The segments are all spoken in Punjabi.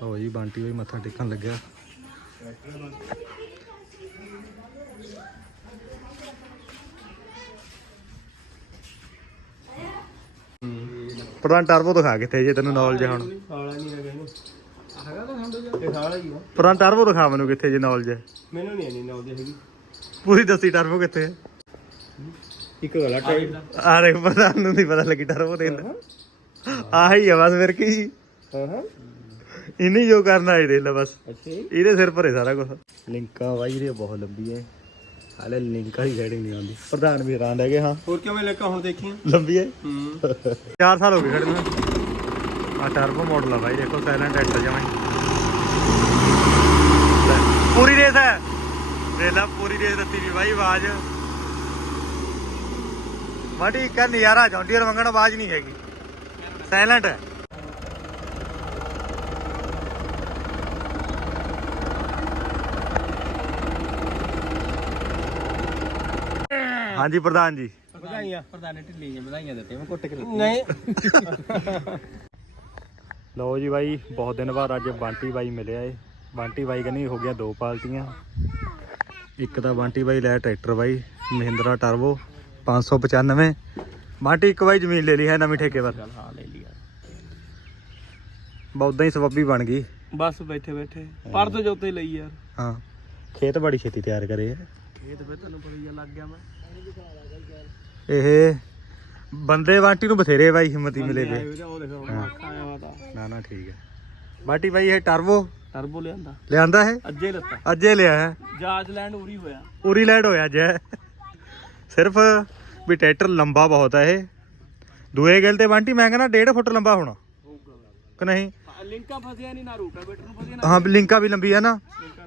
ਲਓ ਜੀ ਬੰਟੀ ਵੀ ਮੱਥਾ ਟੇਕਣ ਲੱਗਿਆ। ਪ੍ਰਧਾਨ ਟਰਬੋ ਦਿਖਾ ਕਿੱਥੇ ਜੇ ਤੈਨੂੰ ਨੌਲੇਜ ਹੁਣ। ਸਾਲਾ ਨਹੀਂ ਹੈਗਾ ਇਹਨੂੰ ਹੈਗਾ ਤਾਂ ਹੰਡੋ ਜਾ ਇਹ ਸਾਲਾ ਹੀ ਆ ਪ੍ਰਧਾਨ ਟਰਬੋ ਦਿਖਾ ਮੈਨੂੰ ਕਿੱਥੇ ਜੇ ਨੌਲੇਜ ਹੈ ਮੈਨੂੰ ਨਹੀਂ ਨਹੀਂ ਨਾਉਂਦੇ ਹੈਗੀ। ਪੂਰੀ ਦੱਸੀ ਟਰਬੋ ਕਿੱਥੇ ਹੈ? ਇੱਕ ਗਲਾ ਟਾਈਪ ਆਰੇ ਪ੍ਰਧਾਨ ਨੂੰ ਨਹੀਂ ਪਤਾ ਲੱਗੀ ਟਰਬੋ ਦੇ ਆਹੀ ਆ ਬਸ ਫਿਰ ਕੀ। ਹਾਂ ਹਾਂ। ਇਹਨੇ ਜੋ ਕਰਨਾ ਹੈ ਦੇਖ ਲੈ ਬਸ। ਅੱਛਾ ਇਹਦੇ ਸਿਰ ਭਰੇ ਸਾਰਾ ਕੁਝ ਲਿੰਕਾਂ ਵਾਈ ਰੇ ਬਹੁਤ ਲੰਬੀ ਹੈ ਹਾਲੇ ਲਿੰਕਾਂ ਦੀ ਸੈਟਿੰਗ ਨਹੀਂ ਆਉਂਦੀ। ਪ੍ਰਧਾਨ ਵੀ ਰਾਂ ਲੈ ਗਏ ਹਾਂ। ਹੋਰ ਕਿਵੇਂ ਲੱਗਾ ਹੁਣ ਦੇਖੀ ਲੰਬੀ ਹੈ ਹੂੰ। 4 ਸਾਲ ਹੋ ਗਏ ਖੜੇ ਨੂੰ ਆ ਟਰਬੋ ਮਾਡਲ ਆ ਬਾਈ ਦੇਖੋ ਸਾਇਲੈਂਟ ਐਕਟ ਜਮਾਈ ਪੂਰੀ ਰੇਸ ਹੈ ਦੇਖ ਲੈ ਪੂਰੀ ਰੇਸ ਦਿੱਤੀ ਵੀ ਬਾਈ ਆਵਾਜ਼। ਮਾੜੀ ਕਾ ਨਜ਼ਾਰਾ ਜੌਂਡੀਅਰ ਮੰਗਣ ਆਵਾਜ਼ ਨਹੀਂ ਹੈਗੀ। ਸਾਇਲੈਂਟ ਹੈ ਹਾਂਜੀ ਪ੍ਰਧਾਨ ਜੀ। ਵਧਾਈਆਂ। ਪ੍ਰਧਾਨ ਢਿੱਲੀ ਜੀ ਵਧਾਈਆਂ ਦਿੱਤੇ ਮੈਂ ਕੁੱਟ ਕੇ ਨਹੀਂ। ਲਓ ਜੀ ਬਾਈ ਬਹੁਤ ਦਿਨ ਬਾਅਦ ਅੱਜ ਬੰਟੀ ਬਾਈ ਮਿਲਿਆ ਏ। ਬੰਟੀ ਬਾਈ ਕਹਿੰਦੀ ਹੋ ਗਿਆ ਦੋ ਪਾਲਟੀਆਂ। ਇੱਕ ਤਾਂ ਬੰਟੀ ਬਾਈ ਲੈ ਟਰੈਕਟਰ ਬਾਈ ਮਹਿੰਦਰਾ ਟਰਬੋ 595 ਬੰਟੀ ਇੱਕ ਬਾਈ ਜ਼ਮੀਨ ਲੈ ਲਈ ਹੈ ਨਵੀਂ ਠੇਕੇ ਪਰ ਚੱਲ ਹਾਂ ਲੈ ਲਿਆ ਹੀ ਸਬੱਬੀ ਬਣ ਗਈ। ਬਸ ਬੈਠੇ ਬੈਠੇ। ਪਰ ਤੋਂ ਜੋਤੇ ਲਈ ਯਾਰ। ਹਾਂ। ਖੇਤ ਬੜੀ ਛੇਤੀ ਤਿਆਰ ਕਰੇ ਖੇਤ ਫੇ ਤੈਨੂੰ ਪਤਾ ਹੀ ਆ, ਲੱਗ ਗਿਆ ਮੈਂ। ਇਹ ਬੰਦੇ ਬੰਟੀ ਨੂੰ ਬਥੇਰੇ ਬਾਈ ਹਿੰਮਤੀ ਮਿਲੇ ਉਹ ਦੇਖੋ ਆਇਆ ਵਾ ਤਾਂ। ਨਾ ਨਾ ਠੀਕ ਹੈ ਬੰਟੀ ਬਾਈ ਇਹ ਟਰਬੋ? ਟਰਬੋ ਲਿਆਂਦਾ। ਲਿਆਂਦਾ ਹੈ ਅੱਜੇ ਲੱਤਾ। ਅੱਜੇ ਲਿਆ ਹੈ। ਜਾਜ ਲੈਂਡ ਉਰੀ ਹੋਇਆ। ਪੂਰੀ ਲੈਟ ਹੋਇਆ ਅੱਜ ਇਹ। ਸਿਰਫ ਵੀ ਟਰੈਕਟਰ ਲੰਬਾ ਬਹੁਤ ਹੈ ਇਹ। ਦੂਏ ਗਿਲ ਤੇ ਬੰਟੀ ਮੈਂ ਕਹਿੰਦਾ 1.5 ਫੁੱਟ ਲੰਬਾ ਹੋਣਾ। ਕਿ ਨਹੀਂ? ਲਿੰਕਾ ਫਸਿਆ ਨਹੀਂ ਨਾ ਰੂਟਾ ਬੈਟਰ ਨੂੰ ਫਸਿਆ ਨਾ ਹਾਂ ਲਿੰਕਾ ਵੀ ਲੰਬੀ ਹੈ ਨਾ। ਹੈ।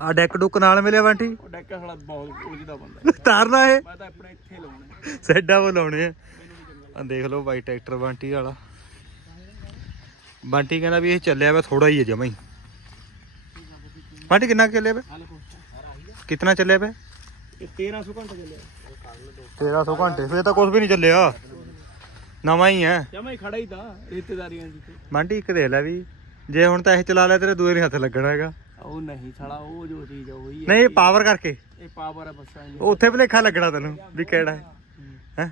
ਆ ਡੈਕ ਡੁੱਕ ਨਾਲ ਮਿਲਿਆ ਬੰਟੀ? ਉਹ ਡੈਕਾ ਸਾਲਾ ਬਹੁਤ ਉਲਝਦਾ ਬੰਦਾ। ਤਾਰਨਾ ਇਹ? ਮੈਂ ਤਾਂ ਆਪਣੇ ਇੱਥੇ ਲਾਉਣਾ ਸੈਡਾ ਉਹ ਲਾਉਣੇ ਆ। ਆ ਦੇਖ ਲਓ ਬਾਈ ਟਰੈਕਟਰ ਬੰਟੀ ਵਾਲਾ। ਬੰਟੀ ਕਹਿੰਦਾ ਵੀ ਇਹ ਚੱਲਿਆ ਵਾ ਥੋੜਾ ਹੀ ਹੈ ਜਮਾ ਹੀ। ਬੰਟੀ ਕਿੰਨਾ ਕੁ ਚੱਲਿਆ ਵਾ ਕਿੰਨਾ ਚੱਲਿਆ ਵਾ ਇਹ 1300 ਘੰਟੇ ਚੱਲਿਆ। 1300 ਘੰਟੇ। ਫੇਰ ਤਾਂ ਕੁਝ ਵੀ ਨਹੀਂ ਚੱਲਿਆ। ਨਵਾਂ ਹੀ ਹੈ ਜਮਾ ਹੀ ਖੜਾ ਹੀ ਤਾਂ ਰਿਸ਼ਤੇਦਾਰੀਆਂ ਜੀ ਤੇ। ਬੰਟੀ ਇੱਕ ਦੇਖ ਲੈ ਵੀ ਜੇ ਹੁਣ ਤਾਂ ਇਹ ਚਲਾ ਲਿਆ ਤੇਰੇ ਦੂਏ ਨਹੀਂ ਹੱਥ ਲੱਗਣਾ ਹੈਗਾ। ਉਹ ਨਹੀਂ ਸਾਲਾ ਉਹ ਜੋ ਚੀਜ਼ ਆ ਉਹੀ ਹੈ ਨਹੀਂ ਪਾਵਰ ਕਰਕੇ। ਇਹ ਪਾਵਰ ਹੈ ਬੱਸਾਂ ਦੀ। ਉੱਥੇ ਭਲੇਖਾ ਲੱਗਣਾ ਤੈਨੂੰ ਵੀ ਕਿਹੜਾ ਹੈ। ਹੈਂ?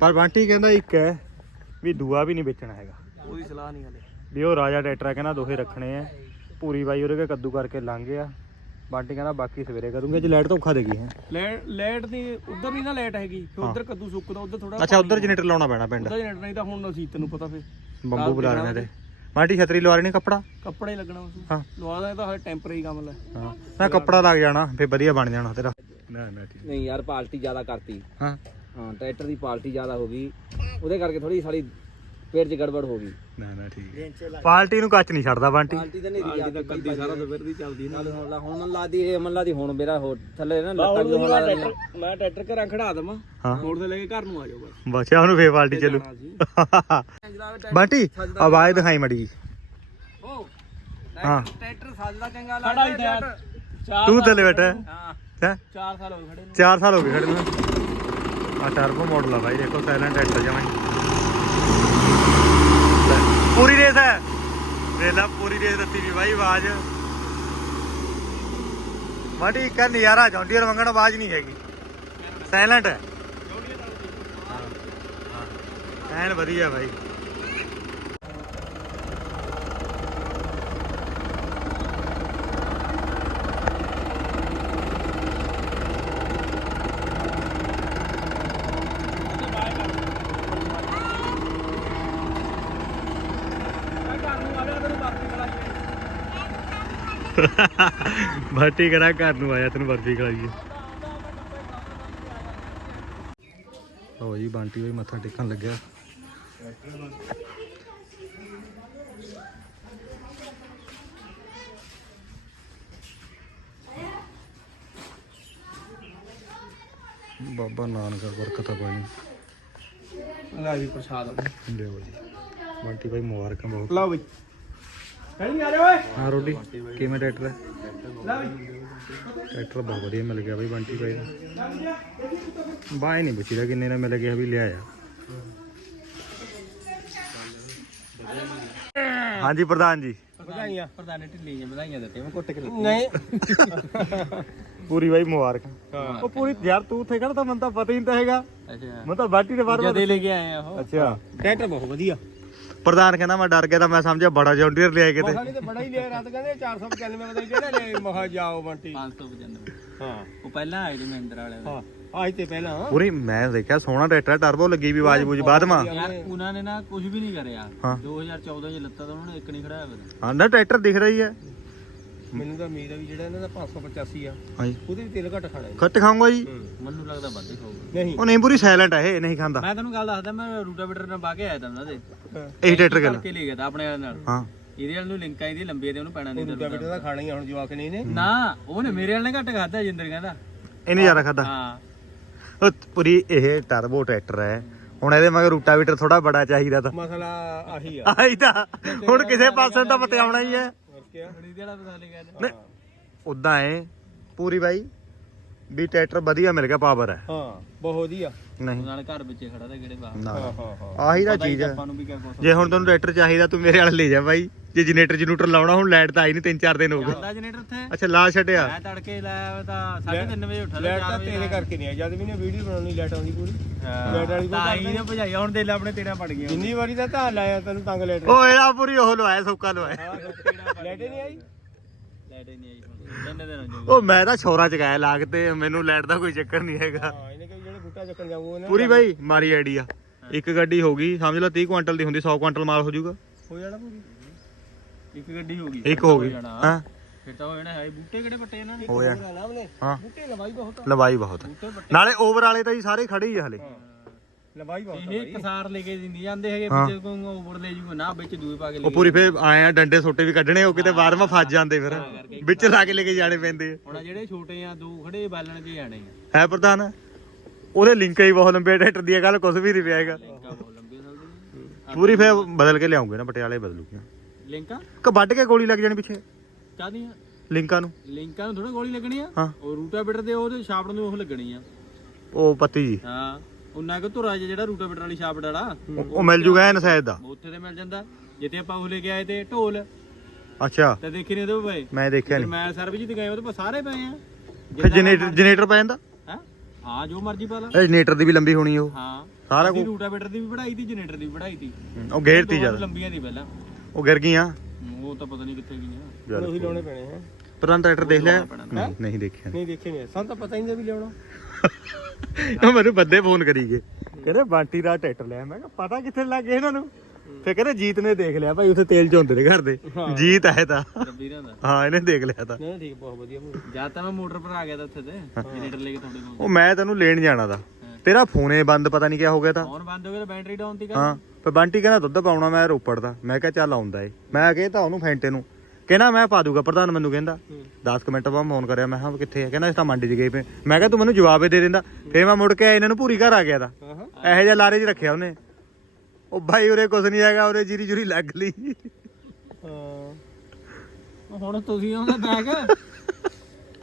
ਪਰ ਬੰਟੀ ਕਹਿੰਦਾ ਇੱਕ ਹੈ ਵੀ ਦੂਆ ਵੀ ਨਹੀਂ ਵੇਚਣਾ ਹੈਗਾ। ਉਹਦੀ ਸਲਾਹ ਨਹੀਂ ਹਲੇ। ਵੀ ਉਹ ਰਾਜਾ ਟਰੈਕਟਰ ਆ ਕਹਿੰਦਾ ਦੋਹੇ ਰੱਖਣੇ ਆ। ਪੂਰੀ ਬਾਈ ਉਹਦੇ ਕੇ ਕੱਦੂ ਕਰਕੇ ਲੰਘ ਗਿਆ। ਬੰਟੀ ਕਹਿੰਦਾ ਬਾਕੀ ਸਵੇਰੇ ਕਰੂੰਗੇ ਅੱਜ ਲਾਈਟ ਧੋਖਾ ਦੇਗੀ ਹੈ। ਲੈਟ ਲੈਟ ਦੀ ਉਧਰ ਨਹੀਂ ਨਾ ਲੈਟ ਹੈਗੀ ਫਿਰ ਉਧਰ ਕੱਦੂ ਸੁੱਕਦਾ ਉਧਰ ਥੋੜਾ ਅੱਛਾ ਉਧਰ ਜਨਰੇਟਰ ਲਾਉਣਾ ਪੈਣਾ ਪਿੰਡ। ਉਧਰ ਜਨਰੇਟਰ ਨਹੀਂ ਤਾਂ ਹੁਣ ਅਸੀਂ ਤੈਨੂੰ ਪਤਾ ਫੇ ਬੰਬੂ ਬੁਲਾ ਲੈਣੇ ਤੇ। ਮਾਟੀ ਛਤਰੀ ਲਵਾ ਲੈਣੀ ਕੱਪੜਾ? ਕੱਪੜਾ ਹੀ ਲੱਗਣਾ ਉਸ ਹਾਂ। ਲਵਾ ਦੇ ਤਾਂ ਹਲੇ ਟੈਂਪਰੇਰੀ ਕੰਮ ਲੈ। ਹਾਂ। ਨਾ ਕੱਪੜਾ ਲੱਗ ਜਾਣਾ ਫੇ ਵਧੀਆ ਬਣ ਜਾਣਾ ਤੇਰਾ। ਨਾ ਨਾ ਠੀਕ। ਨਹੀਂ ਯਾਰ ਪਾਰਟੀ ਜ਼ਿਆਦਾ ਕਰਤੀ। ਹਾਂ। ਹਾਂ ਟਰੈਕਟਰ ਦੀ ਪਾਰਟੀ ਜ਼ਿਆਦਾ ਹੋ ਗਈ। ਉਹਦੇ ਕਰਕੇ ਥੋੜੀ ਸਾਡੀ ਪੇਟ 'ਚ ਗੜਬੜ ਹੋ ਗਈ। ਨਾ ਨਾ ਠੀਕ ਪਾਰਟੀ ਨੂੰ ਕੱਚ ਨਹੀਂ ਛੱਡਦਾ ਬੰਟੀ। ਪਾਰਟੀ ਤਾਂ ਨਹੀਂ ਅੱਜ ਤਾਂ ਕੱਦੀ ਸਾਰਾ ਦੁਪਹਿਰ ਦੀ ਚੱਲਦੀ ਨਾ। ਨਾਲ ਹੁਣ ਲਾ ਹੁਣ ਇਹ ਮਨ ਲਾਦੀ ਹੁਣ ਮੇਰਾ ਹੋ ਥੱਲੇ ਨਾ ਲੱਤਾਂ ਹੋਣ ਮੈਂ ਟਰੈਕਟਰ ਘਰਾਂ ਖੜਾ ਦਵਾਂ। ਹਾਂ। ਮੋੜ ਤੇ ਲੈ ਕੇ ਘਰ ਨੂੰ ਆ ਜਾਓ ਬਸ। ਬਚਿਆ ਉਹਨੂੰ ਫੇ ਪਾਰਟੀ ਚੱਲੂ। ਬੰਟੀ ਆਵਾਜ਼ ਦਿਖਾਈ ਮੜੀ ਓ ਹਾਂ। ਟਰੈਕਟਰ ਸੱਜਦਾ ਚੰਗਾ ਹੀ ਤਾਂ ਚਾਰ ਤੂੰ ਥੱਲੇ ਬੈਠਾ। ਹਾਂ ਹੈ? 4 ਸਾਲ ਹੋ ਗਏ ਖੜੇ ਨੂੰ। 4 ਸਾਲ ਹੋ ਗਏ ਖੜੇ ਨੂੰ। ਆ ਟਰਬੋ ਮਾਡਲ ਆ ਬਾਈ ਦੇਖੋ ਸਾਇਲੈਂਟ ਐਕਟ ਜਮਾਈ ਪੂਰੀ ਰੇਸ ਹੈ। ਦੇਖ ਲੈ ਪੂਰੀ ਰੇਸ ਦਿੱਤੀ ਵੀ ਬਾਈ ਆਵਾਜ਼। ਮਾੜੀ ਕਾ ਨਜ਼ਾਰਾ ਜੌਂਡੀਅਰ ਮੰਗਣ ਆਵਾਜ਼ ਨਹੀਂ ਹੈਗੀ। ਸਾਇਲੈਂਟ ਹੈ। ਐਨ ਵਧੀਆ ਬਾਈ ਮੈਂ ਘਰ ਨੂੰ ਆ ਗਿਆ ਤੈਨੂੰ ਬਾਕੀ ਖੜਾ ਬਾਟੀ ਕਰਾ ਘਰ ਨੂੰ ਆਇਆ ਤੈਨੂੰ ਵਰਦੀ ਖਲਾਈਏ। ਲਓ ਜੀ ਬੰਟੀ ਵੀ ਮੱਥਾ ਟੇਕਣ ਲੱਗਿਆ। ਬਾਬਾ ਨਾਨਕ ਬਰਕਤ ਪਾਣੀ ਲੈ ਵੀ ਪ੍ਰਸ਼ਾਦ। ਲਿਓ ਜੀ ਬੰਟੀ ਭਾਈ ਮੁਬਾਰਕਾਂ ਬਹੁਤ। ਲਓ ਬਈ। ਕਹੀਂ ਆ ਜਾ ਓਏ। ਹਾਂ ਰੋਡੀ ਕਿਵੇਂ ਟਰੈਕਟਰ? ਹੈ ਲੈ ਬਈ। ਟਰੈਕਟਰ ਬਹੁਤ ਵਧੀਆ ਮਿਲ ਗਿਆ ਬਈ ਬੰਟੀ ਭਾਈ ਦਾ। ਬਾਈ ਨਹੀਂ ਪੁੱਛੀ ਰਿਹਾ ਕਿੰਨੇ ਦਾ ਮਿਲ ਗਿਆ ਵੀ ਲਿਆ ਆ। ਹਾਂਜੀ ਪ੍ਰਧਾਨ ਜੀ। ਵਧਾਈਆਂ। ਪ੍ਰਧਾਨ ਢਿੱਲੀ ਜਿਹਾ ਵਧਾਈਆਂ ਦਿੱਤੇ ਮੈਂ ਕੁੱਟ ਕੇ ਨਹੀਂ। ਪੂਰੀ ਬਾਈ ਮੁਬਾਰਕ। ਹਾਂ। ਉਹ ਪੂਰੀ ਯਾਰ ਤੂੰ ਉੱਥੇ ਖੜਾ ਤਾਂ ਮੈਨੂੰ ਤਾਂ ਪਤਾ ਹੀ ਨਹੀਂ ਤਾਂ ਹੈਗਾ। ਅੱਛਾ। ਮੈਂ ਤਾਂ ਬਾਟੀ ਦੇ ਬਾਹਰ ਜਦੇ ਲੈ ਕੇ ਆਏ ਆ ਉਹ। ਅੱਛਾ। ਟਰੈਕਟਰ ਬਹੁਤ ਵਧੀਆ। ਪ੍ਰਧਾਨ ਕਹਿੰਦਾ ਮੈਂ ਡਰ ਗਿਆ ਤਾਂ ਮੈਂ ਸਮਝਿਆ ਬੜਾ ਜੌਂਡੀਅਰ ਲਿਆਏ ਕਿਤੇ। ਤੇ ਬੜਾ ਹੀ ਲਿਆ ਰਾਤ ਕਹਿੰਦੇ 495 ਪਤਾ ਨਹੀਂ ਕਿਹੜਾ ਲਿਆ? ਮਖਾ ਜਾਓ ਬੰਟੀ। 595 ਹਾਂ। ਉਹ ਪਹਿਲਾਂ ਆਏ ਜੀ ਮਹਿੰਦਰ ਵਾਲੇ ਹਾਂ ਅੱਜ ਤੇ ਪਹਿਲਾਂ। ਪੂਰੀ ਮੈਂ ਦੇਖਿਆ ਸੋਹਣਾ ਟਰੈਕਟਰ ਟਰਬੋ ਲੱਗੀ ਵੀ ਆਵਾਜ਼ ਬੂਝ ਬਾਅਦ ਮਾ। ਯਾਰ ਉਹਨਾਂ ਨੇ ਨਾ ਕੁਝ ਵੀ ਨਹੀਂ ਕਰਿਆ। ਹਾਂ। 2014 ਚ ਲੱਤਾ ਤਾਂ ਉਹਨਾਂ ਨੇ ਇੱਕ ਨਹੀਂ ਖੜਾਇਆ ਪਤਾ ਹਾਂ ਨਾ ਟਰੈਕਟਰ ਦਿਖ ਰਹੀ ਹੈ। ਮੈਨੂੰ ਤਾਂ ਉਮੀਦ ਆ ਵੀ ਜਿਹੜਾ ਇਹਨਾਂ ਦਾ 585 ਆ ਹਾਂਜੀ। ਉਹਦੇ ਵੀ ਤੇਲ ਘੱਟ ਖਾਣਾ ਖੱਟ ਖਾਊਂਗਾ ਜੀ? ਮੈਨੂੰ ਲੱਗਦਾ ਵੱਧ ਹੀ ਖਾਊਗਾ। ਨਹੀਂ। ਉਹ ਨਹੀਂ ਪੂਰੀ ਸਾਇਲੈਂਟ ਹੈ ਇਹ ਨਹੀਂ ਖਾਂਦਾ। ਮੈਂ ਤੈਨੂੰ ਗੱਲ ਦੱਸਦਾ ਮੈਂ ਰੂਟਾਵੇਟਰ ਨਾਲ ਬਾ ਕੇ ਆਇਆ ਤਾਂ ਉਹਨਾਂ ਦੇ। ਇਹੀ ਟਰੈਕਟਰ ਗੱਲ ਕਰਕੇ ਲੈ ਗਿਆ ਤਾਂ ਆਪਣੇ ਨਾਲ। ਹਾਂ। ਇਹਦੇ ਵਾਲ ਨੂੰ ਲਿੰਕ ਆ ਇਹਦੀ ਲੰਬੀ ਆ ਤੇ ਉਹਨੂੰ ਪੈਣਾ ਨਹੀਂ ਰੂਟਾ ਬੇਟਾ ਦਾ ਖਾਣਾ ਹੀ ਆ ਹੁਣ ਜਵਾਕ ਨਹੀਂ ਨੇ ਨਾ ਉਹਨੇ ਮੇਰੇ ਵਾਲੇ ਨੇ ਘੱਟ ਖਾਦਾ ਜਿੰਦਰ ਕਹਿੰਦਾ। ਇਹ ਨਹੀਂ ਜ਼ਿਆਦਾ ਖਾਦਾ ਹਾਂ। ਉਹ ਪੂਰੀ ਇਹ ਟਰਬੋ ਟਰੈਕਟਰ ਹੈ। ਹੁਣ ਇਹਦੇ ਮਗਰ ਰੂਟਾਵੀਟਰ ਥੋੜਾ ਬੜਾ ਚਾਹੀਦਾ ਤਾਂ। ਮਸਲਾ ਆਹੀ ਆ। ਆਈ ਤਾਂ। ਹੁਣ ਕਿਸੇ ਪਾਸੇ ਤਾਂ ਪਤਿਆਉਣਾ ਹੀ ਹੈ। ਹੋਰ ਕੀ ਆ ਇਹਦੇ ਵਾਲਾ ਪਤਾ ਨਹੀਂ ਕਹਿੰਦਾ ਨਹੀਂ ਉਦਾਂ ਏ ਪੂਰੀ ਬਾਈ ਵੀ ਟਰੈਕਟਰ ਵਧੀਆ ਮਿਲ ਗਿਆ ਪਾਵਰ ਹੈ। ਹਾਂ ਬਹੁਤ ਵਧੀਆ। ਨਹੀਂ। ਨਾਲ ਘਰ ਵਿੱਚ ਖੜਾ ਤਾਂ ਕਿਹੜੇ ਬਾਹਰ? ਨਾ। ਹਾਂ ਹਾਂ ਹਾਂ। ਆਹੀ ਤਾਂ ਚੀਜ਼ ਹੈ ਆਪਾਂ ਨੂੰ ਵੀ ਕਿਆ ਕੁਛ ਜੇ ਹੁਣ ਤੈਨੂੰ ਟਰੈਕਟਰ ਚਾਹੀਦਾ ਤੂੰ ਮੇਰੇ ਵਾਲੇ ਲੈ ਜਾ ਬਾਈ। ਜੇ ਜਨਰੇਟਰ ਜਨੂਟਰ ਲਾਉਣਾ ਹੁਣ ਲਾਈਟ ਤਾਂ ਆਈ ਨਹੀਂ ਤਿੰਨ ਚਾਰ ਦਿਨ ਹੋ ਗਏ। ਚੱਲਦਾ ਜਨਰੇਟਰ ਉੱਥੇ? ਅੱਛਾ ਲਾ ਛੱਡਿਆ। ਮੈਂ ਤੜਕੇ ਲਾਇਆ ਤਾਂ 3:30 ਵਜੇ ਉੱਠਾ ਲੈਟ ਤਾਂ ਤੇਰੇ ਕਰਕੇ ਨਹੀਂ ਆ ਜਦ ਵੀ ਨੇ ਵੀਡੀਓ ਬਣਾਉਣੀ ਲੈਟ ਆਉਂਦੀ ਪੂਰੀ। ਲੈਟ ਵਾਲੀ ਕੋਈ ਤਾਂ ਹੀ ਨੇ ਭਜਾਈ ਹੁਣ ਦੇ ਲੈ ਆਪਣੇ ਤੇੜਾ ਪੜ ਗਿਆ ਜਿੰਨੀ ਵਾਰੀ ਤਾਂ ਧਾਰ ਲਾਇਆ ਤੈਨੂੰ ਤੰਗ ਲੈਟ ਓਏ ਆ ਪੂਰੀ ਉਹ ਲਵਾਇਆ ਸੌਕਾ ਲਵਾਇਆ। ਲੈਟ ਹੀ ਨਹੀਂ ਆਈ? ਨਹੀਂ ਉਹ ਮੈਂ ਤਾਂ ਛੋਰਾ ਚਗਾਇਆ ਲਾਗ ਤੇ ਮੈਨੂੰ ਲਾਈਟ ਦਾ ਕੋਈ ਚੱਕਰ ਨਹੀਂ ਹੈਗਾ। ਹਾਂ ਇਹਨੇ ਕਿ ਜਿਹੜੇ ਬੂਟਾ ਚੱਕਣ ਜਾਊ ਉਹਨੇ ਪੂਰੀ ਬਾਈ ਮਾਰੀ ਆਈਡੀਆ। ਇੱਕ ਗੱਡੀ ਹੋ ਗਈ ਸਮਝ ਲੈ 30 ਕੁਇੰਟਲ ਦੀ ਹੁੰਦੀ 100 ਕੁਇੰਟਲ ਮਾਲ ਹੋ ਜਾਊਗਾ। ਹੋ ਜਾਣਾ ਪੂਰੀ? ਇੱਕ ਗੱਡੀ ਹੋ ਗਈ। ਇੱਕ ਹੋ ਗਈ। ਜਾਣਾ। ਹਾਂ? ਫਿਰ ਤਾਂ ਹੋ ਜਾਣਾ ਹੈ ਬੂਟੇ ਕਿਹੜੇ ਪੱਟੇ ਇਹਨਾਂ ਨੇ? ਨਾਮ ਨੇ। ਹਾਂ। ਬੂਟੇ ਲੰਬਾਈ ਬਹੁਤ ਆ। ਲੰਬਾਈ ਬਹੁਤ ਨਾਲੇ ਓਵਰ ਵਾਲੇ ਤਾਂ ਜੀ ਸਾਰੇ ਖੜੇ ਹੀ ਆ ਹਲੇ। ਲੰਬਾਈ ਬਹੁਤ ਇਹ ਕਸਾਰ ਲੈ ਕੇ ਨਹੀਂ ਜਾਂਦੇ ਹੈਗੇ ਹਾਂ। ਵਿੱਚ ਕੋਈ ਓਵਰ ਲੈ ਜੂਗਾ ਨਾ ਵਿੱਚ ਦੂਏ ਪਾ ਕੇ ਲੈ ਉਹ ਪੂਰੀ ਫੇਰ ਆਏ ਆ ਡੰਡੇ ਸੋਟੇ ਵੀ ਕੱਢਣੇ ਉਹ ਕਿਤੇ ਬਾਹਰ ਮਾ ਫਸ ਜਾਂਦੇ ਫਿਰ। ਵਿੱਚ ਲਾ ਕੇ ਲੈ ਕੇ ਜਾਣੇ ਪੈਂਦੇ। ਹੁਣ ਜਿਹੜੇ ਛੋਟੇ ਆ ਦੋ ਖੜੇ ਬਾਲਣ ਚ ਜਾਣੇ ਆ। ਹੈ ਪ੍ਰਧਾਨ? ਉਹਦੇ ਲਿੰਕ ਹੀ ਬਹੁਤ ਲੰਬੇ ਟਰੈਕਟਰ ਦੀ ਗੱਲ ਕੁਝ ਵੀ ਨਹੀਂ ਨੇ ਪੂਰੀ ਫੇਰ ਬਦਲ ਕੇ ਲਿਆਉਂਗੇ ਨਾ ਪਟਿਆਲੇ ਬਦਲੂਗੇ। ਲਿੰਕਾਂ? ਕਿ ਵੱਢ ਕੇ ਗੋਲੀ ਲੱਗ ਜਾਣੀ ਪਿੱਛੇ। ਕਾਹਦੀਆਂ? ਲਿੰਕਾਂ ਨੂੰ। ਲਿੰਕਾਂ ਨੂੰ ਥੋੜਾ ਗੋਲੀ ਲੱਗਣੀ ਆ? ਹਾਂ। ਉਹ ਰੂਟਾਵੇਟਰ ਦੇ ਉਹਦੇ ਸ਼ਾਫਟ ਨੂੰ ਉਹ ਲੱਗਣੀ ਆ। ਉਹ ਪੱਤੀ ਜੀ। ਹਾਂ। ਉਹਨਾਂ ਕੋ ਧੁਰਾ ਜਿਹਾ ਜਿਹੜਾ ਰੂਟਾਵੇਟਰ ਵਾਲੀ ਸ਼ਾਫਟ ਵਾਲਾ। ਉਹ ਉਹ ਮਿਲ ਜੂਗਾ ਐਨ ਸਾਇਦ ਦਾ। ਉੱਥੇ ਤੇ ਮਿਲ ਜਾਂਦਾ। ਜਿੱਥੇ ਆਪਾਂ ਉਹ ਲੈ ਕੇ ਆਏ ਤੇ ਢੋਲ। ਅੱਛਾ। ਤੇ ਦੇਖੀ ਨਹੀਂ ਉਹਦੇ ਪਏ ਮੈਂ ਦੇਖਿਆ ਨਹੀਂ ਮੈਂ ਸਰਵਿਸ ਤੇ ਗਏ ਉਹਦੇ ਪਾ ਸਾਰੇ ਪਏ ਆ। ਫਿਰ ਜਨਰੇਟਰ ਜਨਰੇਟਰ ਪੈ ਜਾਂਦਾ? ਹਾਂ ਜੋ ਮਰਜ਼ੀ ਪਾ ਲਾ। ਇਹ ਜਨਰੇਟਰ ਦੀ ਵੀ ਲੰਬੀ ਹੋਣੀ ਉਹ। ਹਾਂ। ਸਾਰਾ ਅਸੀਂ ਰੂਟਾਵੇਟਰ ਦੀ ਵੀ ਪੜਾਈ ਤੀ ਜਨਰੇਟਰ ਦੀ ਵੀ ਪੜਾਈ ਤੀ। ਉਹ ਗੇਰਤੀ ਦੋਵਾਂ ਜ਼ਿਆਦਾ। ਲੰਬੀਆਂ ਦੀ ਪਹਿਲਾਂ। ਉਹ ਗਿਰ ਗਈਆਂ। ਉਹ ਤਾਂ ਪਤਾ ਨਹੀਂ ਕਿੱਥੇ ਗਈਆਂ। ਉਹੀ ਲਾਉਣੇ ਪੈਣੇ ਹੈ ਪ੍ਰਧਾਨ ਟਰੈਕਟਰ ਦੇਖ ਲਿਆ। ਨਹੀਂ ਦੇਖਿਆ। ਨਹੀਂ ਦੇਖੇ ਨਹੀਂ ਸਾਨੂੰ ਤਾਂ ਪਤਾ ਹੀ ਨਹੀਂ ਵੀ ਲਿਆਉਣਾ ਮੈਨੂੰ ਬੰਦੇ ਫੋਨ ਕਰੀ ਗਏ। ਕਹਿੰਦੇ ਬਾਂਟੀ ਦਾ ਟਰੈਕਟਰ ਲਿਆ। ਮੈਂ ਕਿਹਾ ਪਤਾ ਕਿੱਥੇ ਲੱਗ ਗਿਆ ਇਹਨਾਂ ਨੂੰ। ਫੇ ਕਹਿੰਦੇ ਜੀਤ ਨੇ ਦੇਖ ਲਿਆ ਭਾਈ ਉੱਥੇ ਤੇਲ ਚੋਂਦੇ ਨੇ ਘਰ ਦੇ। ਜੀਤ ਆਇਆ ਤਾਂ। ਦਾ। ਹਾਂ ਇਹਨੇ ਦੇਖ ਲਿਆ ਤਾਂ। ਨਹੀਂ ਠੀਕ ਬਹੁਤ ਵਧੀਆ ਮੂਵੀ। ਜਾਂ ਤਾਂ ਮੈਂ ਮੋਟਰ ਪਰ ਆ ਗਿਆ ਤਾਂ ਉੱਥੇ ਤੇ ਜਨਰੇਟਰ ਲੈ ਕੇ ਤੁਹਾਡੇ ਕੋਲ। ਉਹ ਮੈਂ ਤੈਨੂੰ ਲੈਣ ਜਾਣਾ ਦਾ ਤੇਰਾ ਫੋਨ ਏ ਬੰਦ ਪਤਾ ਨਹੀਂ ਕਿਆ ਹੋ ਗਿਆ ਤਾਂ। ਫੋਨ ਬੰਦ ਹੋ ਗਿਆ ਬੈਟਰੀ ਡਾਊਨ ਤੀ ਕਰ ਹਾਂ ਫੇ ਬੰਟੀ ਕਹਿੰਦਾ ਦੁੱਧ ਪਾਉਣਾ ਮੈਂ ਰੋਪੜ ਦਾ। ਮੈਂ ਕਿਹਾ ਚੱਲ ਆਉਂਦਾ ਏ। ਮੈਂ ਕਿਹਾ ਤਾਂ ਉਹਨੂੰ ਫੈਂਟੇ ਨੂੰ। ਕਹਿੰਦਾ ਮੈਂ ਪਾ ਦੂਗਾ ਪ੍ਰਧਾਨ ਮੈਨੂੰ ਕਹਿੰਦਾ। 10 ਮਿੰਟ ਬਾਅਦ ਫੋਨ ਕਰਿਆ ਮੈਂ ਕਿਹਾ ਕਿੱਥੇ ਆ? ਕਹਿੰਦਾ ਇਸ ਤਾਂ ਮੰਡੀ 'ਚ ਗਏ ਪਏ ਮੈਂ ਕਿਹਾ ਤੂੰ ਮੈਨੂੰ ਜਵਾਬ ਹੀ ਦੇ ਦਿੰਦਾ। ਫੇਰ ਮੈਂ ਮੁੜ ਕੇ ਇਹਨਾਂ ਨੂੰ ਪੂਰੀ ਘਰ ਆ ਗਿਆ ਤਾਂ। ਹਾਂ ਹਾਂ। ਇਹੋ ਜਿਹਾ ਲਾਰੇ 'ਚ ਰੱਖਿਆ ਉਹਨੇ। ਉਹ ਭਾਈ ਉਰੇ ਕੁਝ ਨਹੀਂ ਹੈਗਾ ਉਰੇ ਜੀਰੀ ਜੁਰੀ ਲੱਗ ਲਈ। ਹਾਂ। ਹੁਣ ਤੁਸੀਂ ਉਹਦਾ ਬੈਗ?